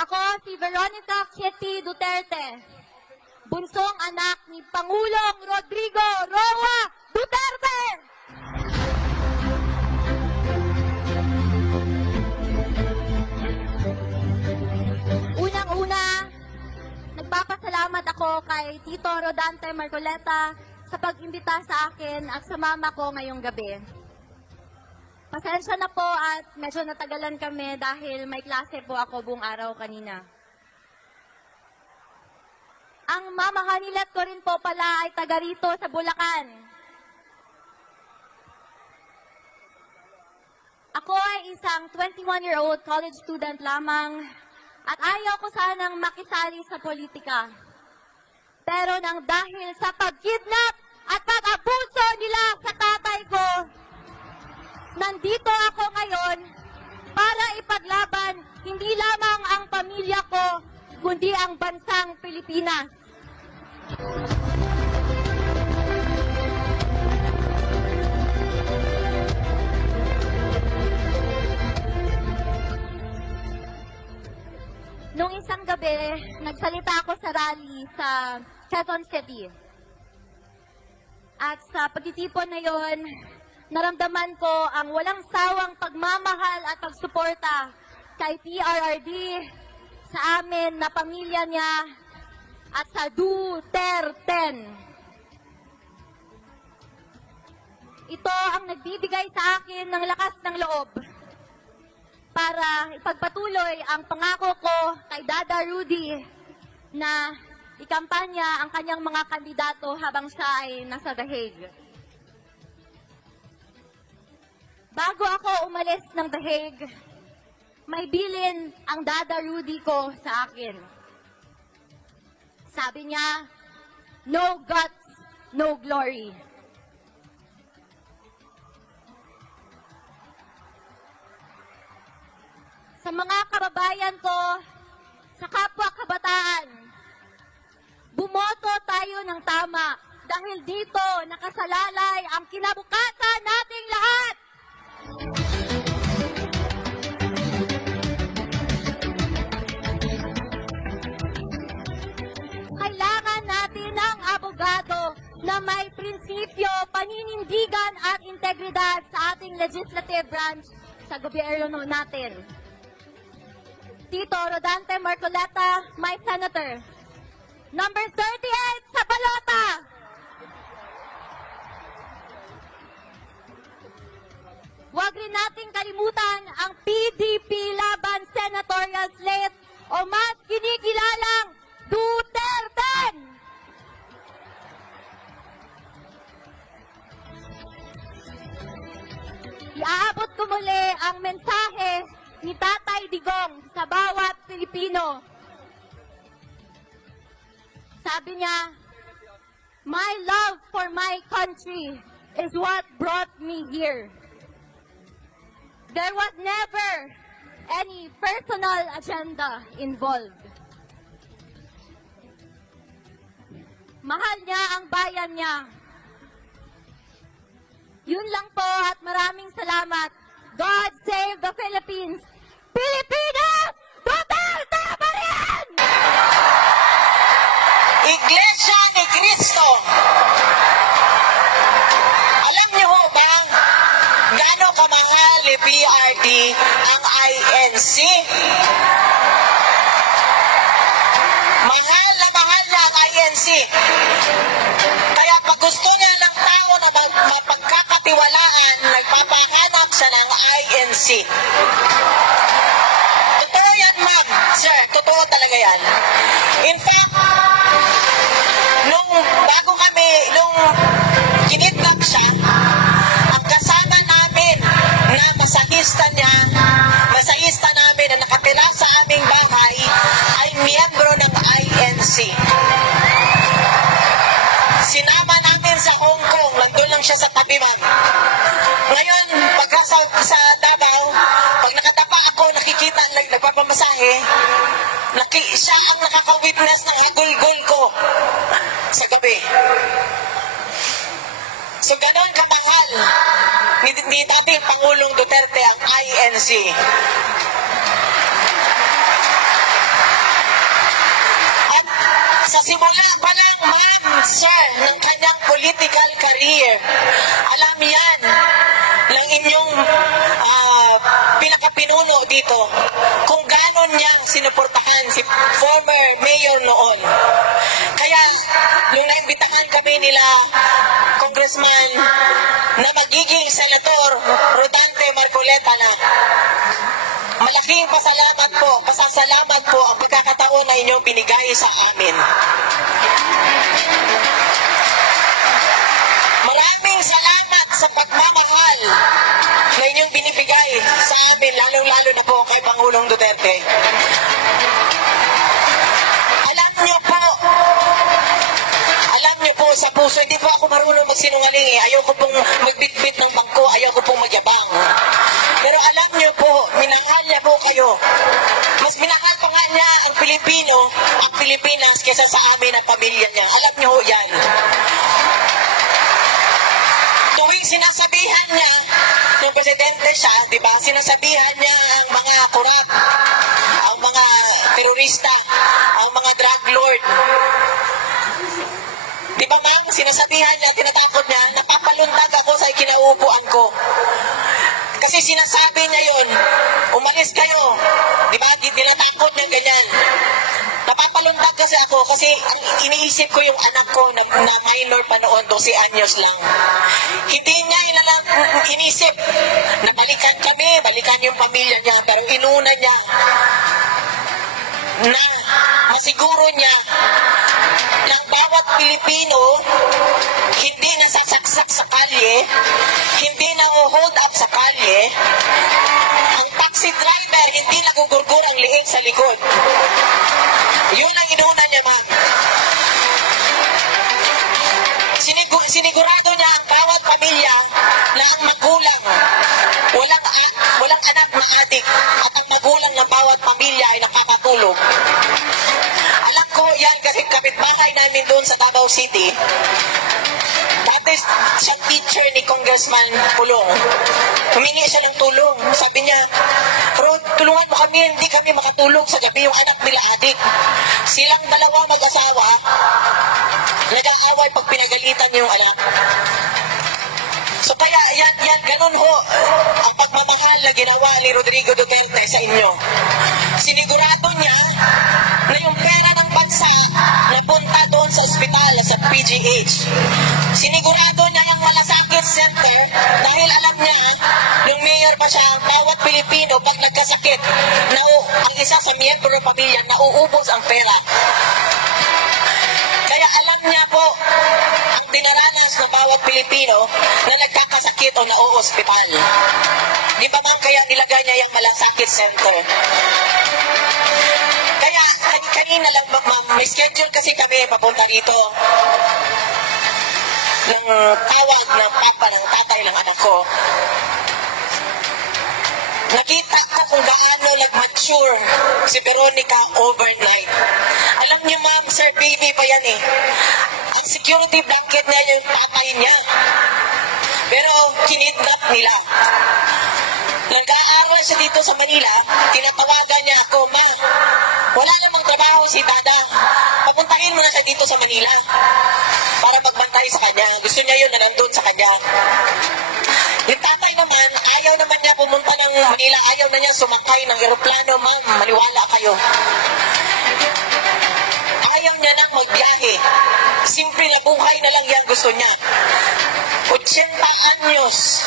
Ako si Veronica Kitty Duterte, bunsong anak ni Pangulong Rodrigo Roa Duterte. Unang-una, nagpapasalamat ako kay Tito Rodante Marcoleta sa pag-imbita sa akin at sa mama ko ngayong gabi. Pasensya na po at medyo natagalan kami dahil may klase po ako buong araw kanina. Ang mamahanilat ko rin po pala ay taga rito sa Bulacan. Ako ay isang 21-year-old college student lamang at ayaw ko sanang makisali sa politika. Pero nang dahil sa pagkidnap at pag-abuso nila sa tatay ko, nandito ako ngayon para ipaglaban hindi lamang ang pamilya ko, kundi ang bansang Pilipinas. Noong isang gabi, nagsalita ako sa rally sa Quezon City. At sa pagtitipon na yon, naramdaman ko ang walang sawang pagmamahal at pagsuporta kay PRRD, sa amin na pamilya niya, at sa Duterte. Ito ang nagbibigay sa akin ng lakas ng loob para ipagpatuloy ang pangako ko kay Dada Rudy na ikampanya ang kanyang mga kandidato habang siya ay nasa The Hague. Bago ako umalis ng The Hague, may bilin ang Dada Rudy ko sa akin. Sabi niya, no guts, no glory. Sa mga kababayan ko, sa kapwa kabataan, bumoto tayo ng tama dahil dito nakasalalay ang kinabukasan nating lahat. Kailangan natin ng abogado na may prinsipyo, paninindigan at integridad sa ating legislative branch sa gobyerno natin. Tito Rodante Marcoleta, my senator. Number 38 sa balota. Huwag rin nating kalimutan ang PDP laban senatorial slate o mas kinikilalang Duterte. Iaabot ko muli ang mensahe ni Tatay Digong sa bawat Pilipino. Sabi niya, my love for my country is what brought me here. There was never any personal agenda involved. Mahal niya ang bayan niya. Yun lang po at maraming salamat. God save the Philippines! Pilipinas! Duterte pa rin! Iglesia ni Cristo. Alam niyo ho bang gaano kamahal ni PRD ang INC? Mahal na ang INC. Kaya pag gusto niya ng tao na mapagkakatiwalaan, nagpapahanap siya ng INC. Totoo yan, ma'am. Sir, totoo talaga yan. In fact, nung kinidnap siya, ang kasama namin na masahista namin na nakatira sa aming bahay ay miyembro ng INC. Sinama namin sa Hong Kong, nandun lang siya sa tabi, ma'am. Ngayon, pag sa Davao, pag nakatapa ako, nakikita, nagpapamasahe, siya ang nakaka-witness ng hagulgol ko sa gabi. So, ganon kamahal ni dating Pangulong Duterte ang INC. Simula pa lang, ma'am, sir, ng kanyang political career, alam yan ng inyong pinakapinuno dito kung ganon niyang sinuportahan si former mayor noon. Kaya, nung naimbitahan kami nila, congressman, na magiging senator Rodante Marcoleta na, malaking pasasalamat po ang pagkakataon na inyong binigay sa amin. Maraming salamat sa pagmamahal na inyong binibigay sa amin, lalong-lalo na po kay Pangulong Duterte. Alam niyo po sa puso, hindi po ako marunong magsinungaling eh. Ayoko pong magbitbit ng bangko, ayoko pong magyabang. Pero alam niyo po, minahal niya po kayo. Mas minahal pa nga niya ang Pilipino, ang Pilipinas, kaysa sa amin at pamilya niya. Alam niyo ho yan. Tuwing sinasabihan niya, yung presidente siya, di ba, sinasabihan niya ang mga korap, ang mga terorista, ang mga drug lord. Di ba ma'am, sinasabihan niya, tinatakot niya, napapalundag ako sa kinauupuan ko. Kasi sinasabi niya yun, umalis kayo. Di ba, tinatakot niya ganyan. Napapalundag kasi ako kasi ang iniisip ko yung anak ko na minor pa noon, 12 anyos lang. Hindi niya iniisip na balikan yung pamilya niya, pero inuna niya na masiguro niya ng bawat Pilipino hindi nasasaksak sa kalye, hindi na hold up sa kalye, ang taxi driver hindi nagugurgur ang liig sa likod. Yun ang inuna niya, ma'am. Sinigurado niya ang bawat pamilya na ang magulang, walang anak na adik, at ang magulang ng bawat pamilya ay nakakatulog. Alam ko yan kasi kapitbahay namin doon sa Davao City. Dati siyang teacher ni Congressman Pulong. Humingi siya ng tulong. Sabi niya, Rod, tulungan mo kami, hindi kami makatulog sa gabi, yung anak nila adik. Silang dalawang mag-asawa, nag-aaway pag pinagalitan yung anak. So kaya yan, ganun ho ang pagmamahal na ginawa ni Rodrigo Duterte sa inyo. Sinigurado niya na yung pera ng bansa napunta doon sa ospital, sa PGH. Sinigurado niya yung Malasakit Center dahil alam niya, nung mayor pa siya, bawat Pilipino pag nagkasakit, ang isa sa miyembro ng pamilya, nauubos ang pera. Kaya alam niya po ang dinaranas ng bawat Pilipino na nagkakasakit o nauospital. Di ba ma'am, kaya nilagay niya yung Malasakit Center. Kaya kanina lang ma'am, may schedule kasi kami papunta rito ng tawag ng papa ng tatay ng anak ko. Nakita ko kung gaano nag-mature si Veronica overnight. Alam niyo ma'am, sir, baby pa yan eh. Ang security blanket niya yung tatay niya. Pero kinidnap nila. Nag-aaral siya dito sa Manila, tinatawagan niya ako, ma, wala namang trabaho si Dada. Papuntahin mo na siya dito sa Manila para magbantay sa kanya. Gusto niya yun na nandun sa kanya. Yung tatay naman, ayaw naman niya pumunta ng Manila, ayaw na niya sumakay ng eroplano, ma'am, maniwala kayo. Ayaw niya nang magbiyahe. Simple na buhay na lang yan gusto niya. 80 anyos.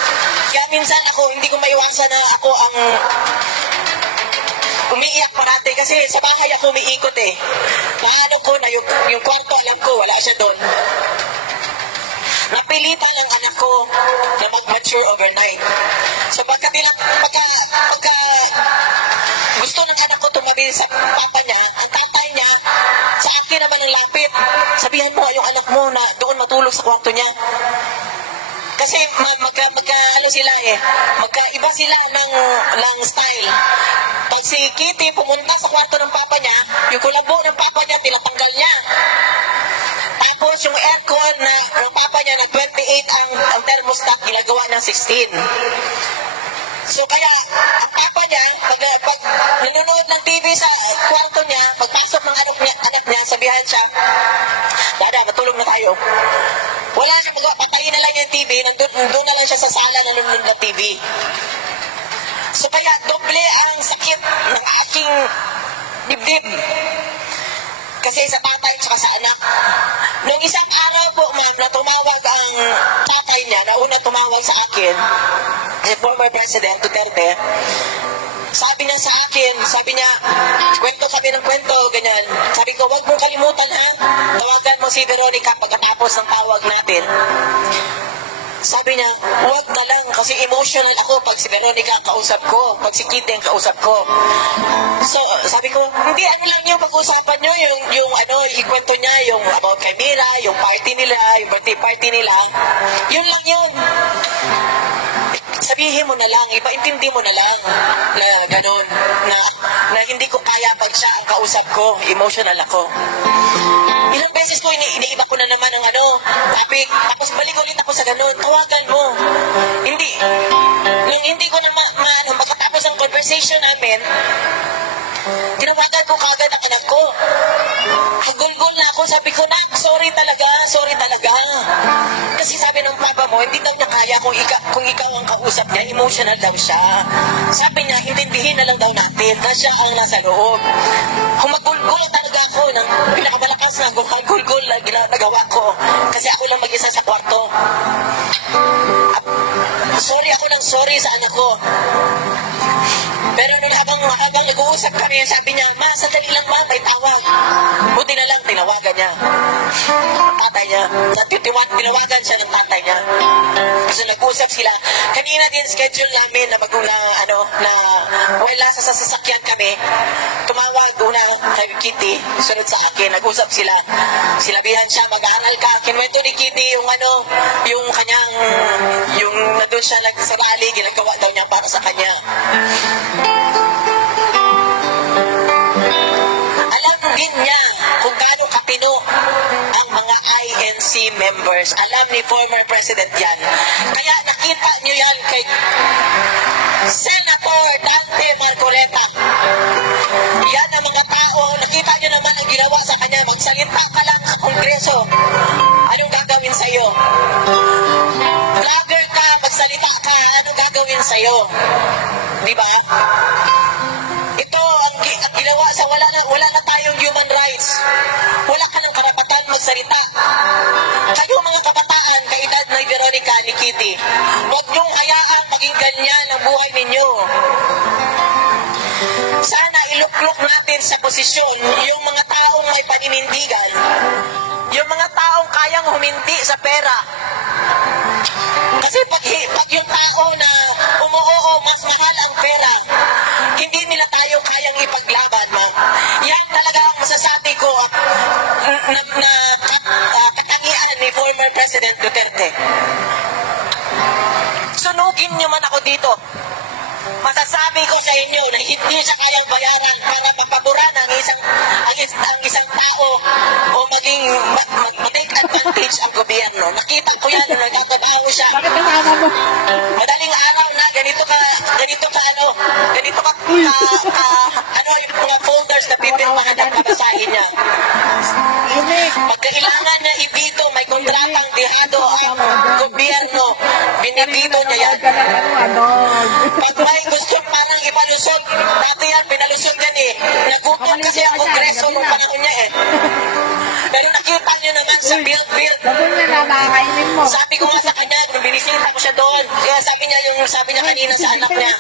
Kaya minsan ako, hindi ko maiwasan na ako ang umiiyak parate kasi sa bahay ako umiikot eh. Paano ko na yung kwarto, alam ko, wala siya doon. Napilitan ang anak ko na mag-mature overnight. So pagka gusto ng anak ko tumabi sa papa niya, ang tatay niya, sa akin naman ang lapit. Sabihan mo yung anak mo na doon matulog sa kwarto niya. Kasi ano sila eh, magkaiba sila ng style. Pag si Kitty pumunta sa kwarto ng papa niya, yung kulabo ng papa niya, tinatanggal niya. Tapos yung aircon ng papa niya na 28 ang thermostat, ginagawa ng 16. So kaya, ang papa niya, pag nanonood ng TV sa kwarto niya, pagpasok ng anak niya, sabihan tinawagan siya. Dada, matulog na tayo. Wala siya magawa, patayin na lang yung TV, nandun na lang siya sa sala nanonood ng TV. So kaya doble ang sakit ng aking dibdib. Kasi sa tatay at sa anak. Nung isang araw po, ma'am, na tumawag ang tatay niya, nauna tumawag sa akin, si former President Duterte, sabi niya sa akin, sabi niya, kwento kami ng kwento, ganyan. Sabi ko, wag mong kalimutan ha, tawagan mo si Veronica pagkatapos ng tawag natin. Sabi niya, wag na lang kasi emotional ako pag si Veronica ang kausap ko, pag si Kitty ang kausap ko. So, sabi ko, hindi, ano lang yung pag-usapan nyo, yung ikwento niya, yung about kay Mira, yung party nila, yung birthday party nila, yun lang yun. Sabihin mo na lang, ipaintindi mo na lang na ganun, na hindi ko kaya pag siya ang kausap ko, emotional ako. Ilang beses ko, iniiba ko na naman ang topic, tapos balik ulit ako sa ganun, tawagan mo. Hindi, nung hindi ko na pagkatapos ng conversation namin, tinawagan ko kagad ang anak ko. Hagulgol na ako, sabi ko, nak, sorry talaga. Kasi sabi ng papa mo, hindi daw niya kaya kung ikaw ang kausap niya, emotional daw siya. Sabi niya, intindihin na lang daw natin na siya ang nasa loob. Humagulgol talaga ako ng pinakamalakas na gulgol na ginagawa ko. Kasi ako lang mag-isa sa kwarto. Sorry ako ng sorry sa anak ko. Pero nung habang nag-uusap kami, sabi niya, ma, sandali lang ma, may tawag. Buti na lang, tinawagan niya. Tatay niya. Tinawagan siya ng tatay niya. So nag-uusap sila. Kanina din schedule namin na while nasa sasakyan kami, tumawag una kay Kitty, sunod sa akin, nag-usap sila. Sinabihan siya, mag-aaral ka. Kinwento ni Kitty yung kanyang, yung nandun siya sa rally, ginagawa daw niya para sa kanya. Alam din niya kung gaano katino ang mga INC members. Alam ni former President yan. Kaya nakita niyo yan kay Senator Dante Marcoleta. Yan ang mga tao, nakita niyo naman ang ginawa sa kanya. Magsalita ka lang sa Kongreso. Anong gagawin sa'yo? Vlogger ka, magsalita ka, anong gagawin sa'yo? Diba? Ito ang ginawa sa wala na tayong human rights. Wala ka ng karapatan magsalita. Kayo mga kabataan, kaedad na Veronica ni Kitty, huwag niyong hayaan maging ganyan ang buhay ninyo. Sana iluklok natin sa posisyon yung mga taong may paninindigan, yung mga taong kayang huminti sa pera. Kasi pag yung tao na umuoo, mas mahal ang pera, hindi nila tayo kayang ipaglaban, ma'am. Yan talaga ang masasabi ko na katangian ni former President Duterte. Sunugin niyo man ako dito. Masasabi ko sa inyo na hindi siya kayang bayaran para mapaboran ang isang tao o maging ma-take advantage ang gobyerno. Nakita ko yan nung nagtatrabaho siya. Madaling araw na ganito ka yung mga folders na pipirmahan ang pabasahin niya. Pag kailangan niya ibito, may kontratang dihado ang gobyerno, binibito niya yan. Pag may gusto parang ipalusot, dati yan, pinalusot yan eh. Nagutom kasi ang Kongreso nung panahon niya eh. Pero nakita niyo naman sa bill. Sabi ko nga sa kanya, nung binisita ko siya doon, kaya sabi niya kanina sa anak niya,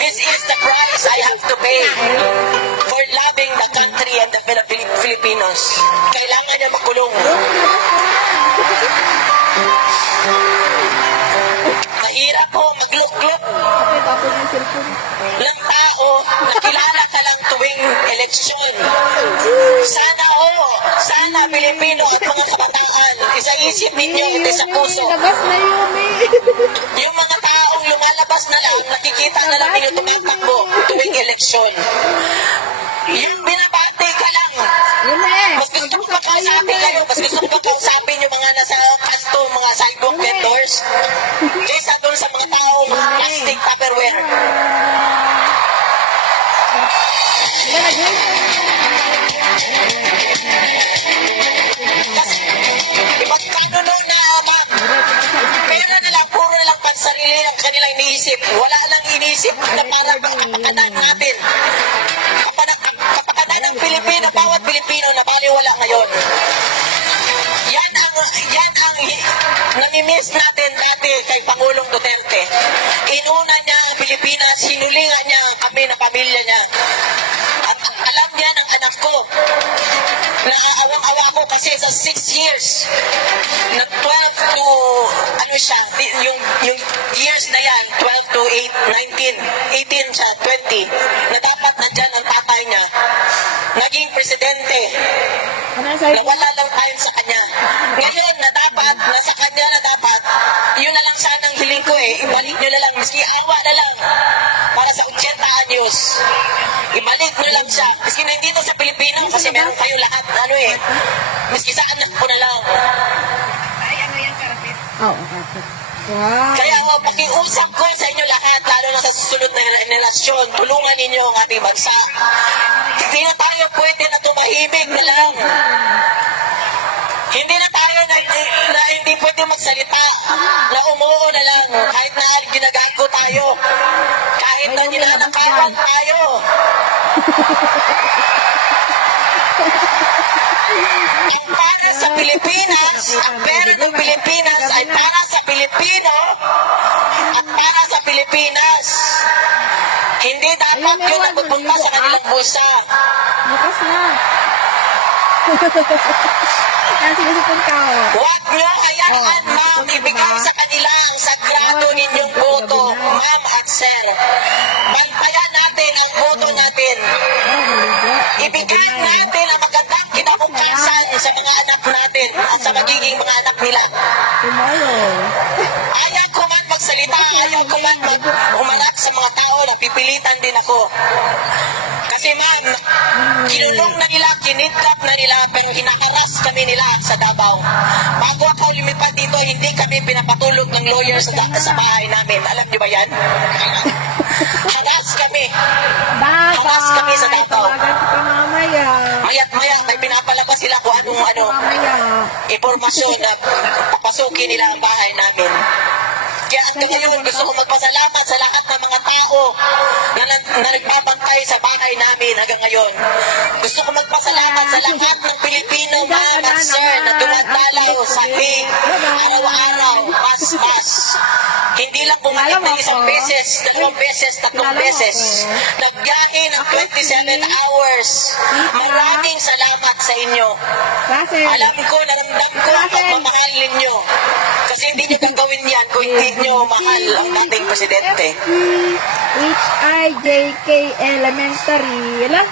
this is the price I have to pay for loving the country and the Filipinos. Kailangan niya makulong. Mahirap po magluklok ng tao na kilala ka lang tuwing eleksyon. Sana Pilipino at mga kabataan, isa-isip ninyo, ito sa puso. Yung mga taong lumalabas na lang, nakikita na lang ninyo tumatakbo tuwing eleksyon. Yung binabati ka lang. Mas gusto ko makausapin kayo, mas gusto ko makausapin yung mga nasa kasto, mga sidewalk vendors, kaysa doon sa mga taong plastic Tupperware. Kasi, ipagkano noon na, ma'am, pera na lang, puro na lang pansarili ang kanilang iniisip. Wala lang iniisip na para kapakanan natin. Kapakanan ng Pilipino, bawat Pilipino na baliwala ngayon. Yan ang namimiss natin dati kay Pangulong Duterte. Inuna niya ang Pilipinas, sinulingan niya kami na pamilya niya. At alam niya ng anak ko, naaawang-awa ko kasi sa 6 years, na 12 to, ano siya, yung years na yan, 12 to 8, 19, 18 siya, 20, na dapat nandyan ang tatay niya, naging presidente, nawala lang tayo sa kanya. Ngayon, na dapat, nasa kanya na dapat, yun na lang sanang hiling ko ibalik nyo na lang, miski awa na lang, para sa 80 anyos, ibalik nyo lang siya, miski na hindi to sa Pilipinas, kasi meron kayo lahat, miski sa anak ko na lang. Wow. Kaya pakiusap ko sa inyo lahat, lalo na sa susunod na relasyon, tulungan ninyo ang ating bansa. Hindi na tayo pwede na tumahimik na lang. Hindi na tayo na hindi pwede magsalita, na umuo na lang, kahit na ginagago tayo, kahit na ninanakawan tayo. Ang para sa Pilipinas, ang pera ng Pilipinas ay para sa Pilipino at para sa Pilipinas. Hindi dapat yun ang pupunta sa kanilang bulsa. Bukas na. Yan, sinisipon ka. Huwag nyo hayaan, ma'am, ibigay sa kanila ang sagrado ninyong boto, ma'am at sir. Bantayan natin ang boto natin. Ibigay natin ang magandang kinabukasan sa mga anak natin at sa magiging mga anak nila. Tomorrow. Ayaw ko man magsalita, ayaw ko man umanak sa mga tao na pipilitan din ako. Kasi ma'am, kinulong na nila, kinidnap na nila, pero hinakaras kami nila sa Davao. Bago ako lumipad dito, hindi kami pinapatulog ng lawyer sa bahay namin. Alam niyo ba yan? Haras kami. Haras kami sa Davao. Tawagan kita mamaya. Mayat maya, may pinapalabas sila kung anong Mamaya. impormasyon na papasukin nila ang bahay namin. Kaya hanggang ngayon, gusto ko magpasalamat sa lahat ng mga tao na nagbabantay sa bahay namin hanggang ngayon. Gusto ko magpasalamat sa lahat ng Pilipino, ma'am at sir, na dumadalaw sa hing araw-araw, mas. Hindi lang bumalik ng isang beses, 2 beses, 3 beses. Nagbiyahe ng 27 hours. Maraming salamat sa inyo. Kasi, Alam ko, naramdam ko ang pagmamahal ninyo. Kasi hindi nyo gagawin yan kung hindi nyo mahal ang dating presidente. H-I-J-K Elementary. Alam?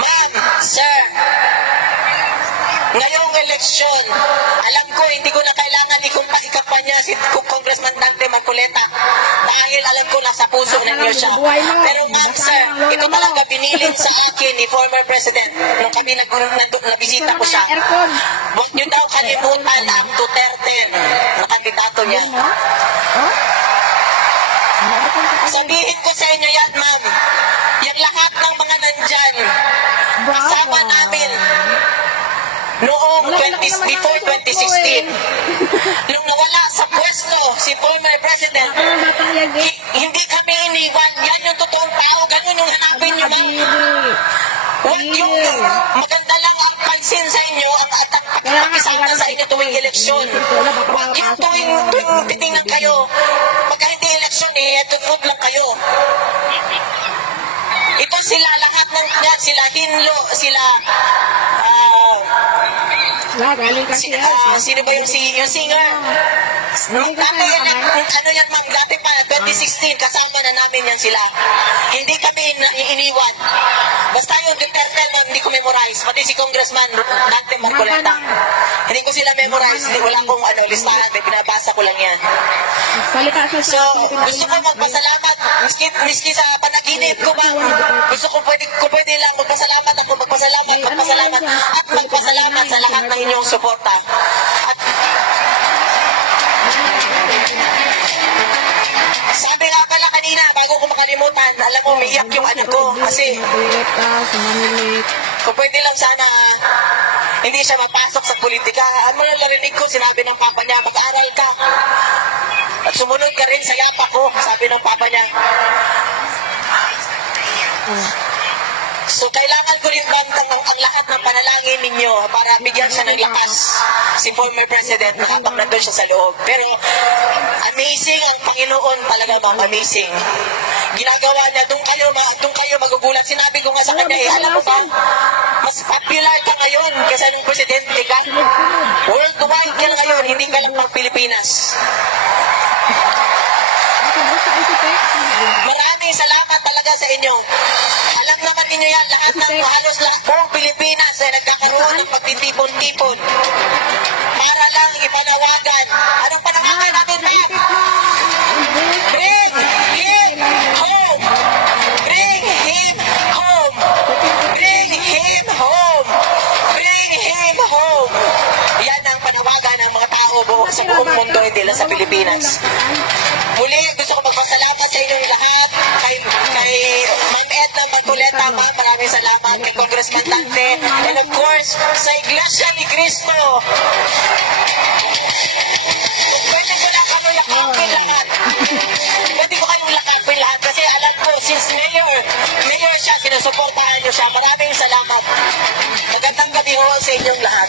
Ma'am, sir, ngayong eleksyon, alam ko hindi ko na kailangan ikampanya si Congressman Dante Marcoleta dahil alam ko nasa puso ninyo siya. Pero ma'am, sir, ito talaga binilin sa akin ni former president nung kami nabisita ko siya. Aircon. Huwag nyo daw kalimutan ang Duterte na kandidato niya. Oh? Sabihin ko sa inyo yan, ma'am. Yung lahat ng mga nandyan, kasama namin noong before 2016. Nung nawala sa pwesto si former president, Ang batang yagi. hindi kami iniwan. Yan yung totoong tao. Ganun yung hanapin nyo, ma'am. Huwag yung maganda lang ang pansin sa inyo ang pakisama sa inyo tuwing eleksyon. Huwag yung tuwing titingnan kayo. Pagka hindi eleksyon, food lang kayo. Ito sila, lahat ng yan, sila Hinlo, sila Galing kasi sino ba yung singer? Dati yan, ano yan ma'am, dati pa, 2016, kasama na namin yan sila. Hindi kami iniwan. Basta yung Duterte, ma'am, hindi ko memorize. Pati si Congressman Dante Marcoleta. Hindi ko sila memorize. Wala akong listahan, may binabasa ko lang yan. Salita siya So, gusto ko magpasalamat, miski sa panaginip ko ba, gusto ko pwede lang magpasalamat ako, magpasalamat sa lahat ng inyong suporta. At sabi nga pala kanina, bago ko makalimutan, alam mo, umiiyak yung anak ko kasi Sumanilate. kung pwede lang sana hindi siya mapasok sa politika. Ano na narinig ko, sinabi ng papa niya, mag-aral ka. At sumunod ka rin sa yapa ko, sabi ng papa niya. So kailangan ko rin bang ang lahat ng panalangin ninyo para bigyan siya ng lakas si former president na habang nandun siya sa loob. Pero amazing ang Panginoon talaga, ma'am, amazing. Ginagawa niya, doon kayo magugulat. Sinabi ko nga sa kanya, alam mo ba, mas popular ka ngayon kaysa nung presidente ka. Worldwide ka ngayon, hindi ka lang pang Pilipinas. Maraming salamat talaga sa inyo. Alam naman ninyo yan, lahat ng halos lahat buong Pilipinas ay nagkakaroon ng pagtitipon-tipon para lang ipanawagan. Anong panawagan natin, ma'am? Bring him home! Bring him home! Bring him home! Bring him home! Yan ang panawagan ng mga tao sa buong mundo, hindi lang sa Pilipinas. Muli, gusto ko magpasalamat sa inyong lahat, kay Ma'am Edna Maguleta, ma'am, maraming salamat, kay Congressman Dante, and of course, sa Iglesia ni Cristo. Pwede ko lang kayo lakapin lahat. Pwede ko kayong lakapin lahat kasi alam ko, since mayor siya, sinusuportahan niyo siya. Maraming salamat. Magandang gabi ho sa inyong lahat.